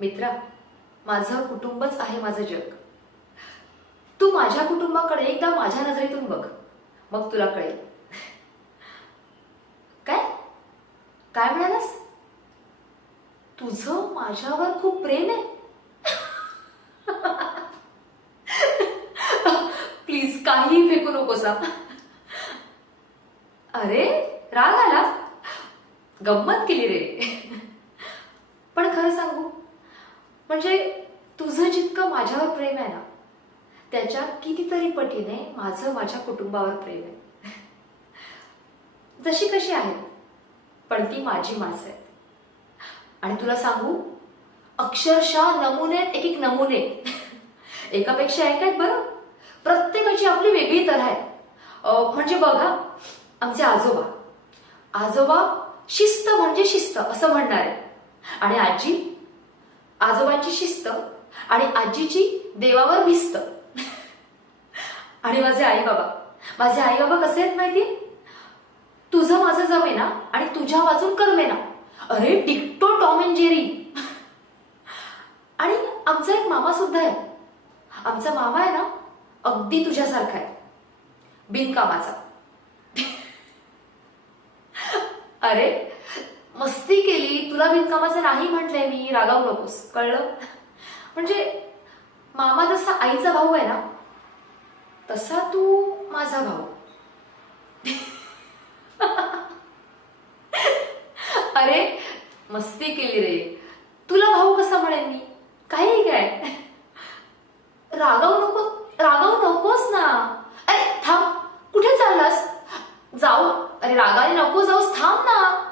मित्रा, माझं कुटुंबच आहे माझं जग. तू माझ्या कुटुंबाकडे एकदा माझ्या नजरेतून बघ, मग तुला कळेल. काय काय म्हणालास? तुझं माझ्यावर खूप प्रेम आहे? प्लीज काही फेकू नकोसा. अरे, राग आला? गंमत केली रे. पण खरं सांगू, म्हणजे तुझं जितकं माझ्यावर प्रेम आहे ना, त्याच्या कितीतरी पटीने माझं माझ्या कुटुंबावर प्रेम आहे. जशी कशी आहेत, पण ती माझी माणसं आहेत. आणि तुला सांगू, अक्षरशः नमुने एक एक नमुने. एकापेक्षा एक आहेत बरं. प्रत्येकाची आपली वेगळी तऱ्हा आहे. म्हणजे बघा, आमचे आजोबा आजोबा शिस्त म्हणजे शिस्त असं म्हणणार आहे. आणि आजोबांची शिस्त आणि आजीची देवावर भिस्त. आणि माझे आई बाबा कसे आहेत माहितीये? तुझं माझं जमेना आणि तुझ्या वाचून करमेना. अरे, डिक्टो टॉम अँड जेरी. आणि आमचा एक मामा सुद्धा आहे. आमचा मामा आहे ना, अगदी तुझ्यासारखा आहे, बिनकामाचा. अरे, मस्ती केली, तुला बिनकामाचं नाही म्हटलंय मी, रागावू नकोस, कळलं? म्हणजे मामा जसा आईचा भाऊ आहे ना, तसा तू माझा भाऊ. अरे, मस्ती केली रे. तुला भाऊ कसा म्हणेन मी? काही काय. रागावू नकोस ना. अरे थांब, कुठे चाललास? अरे रागाने नको जाऊस, थांब ना.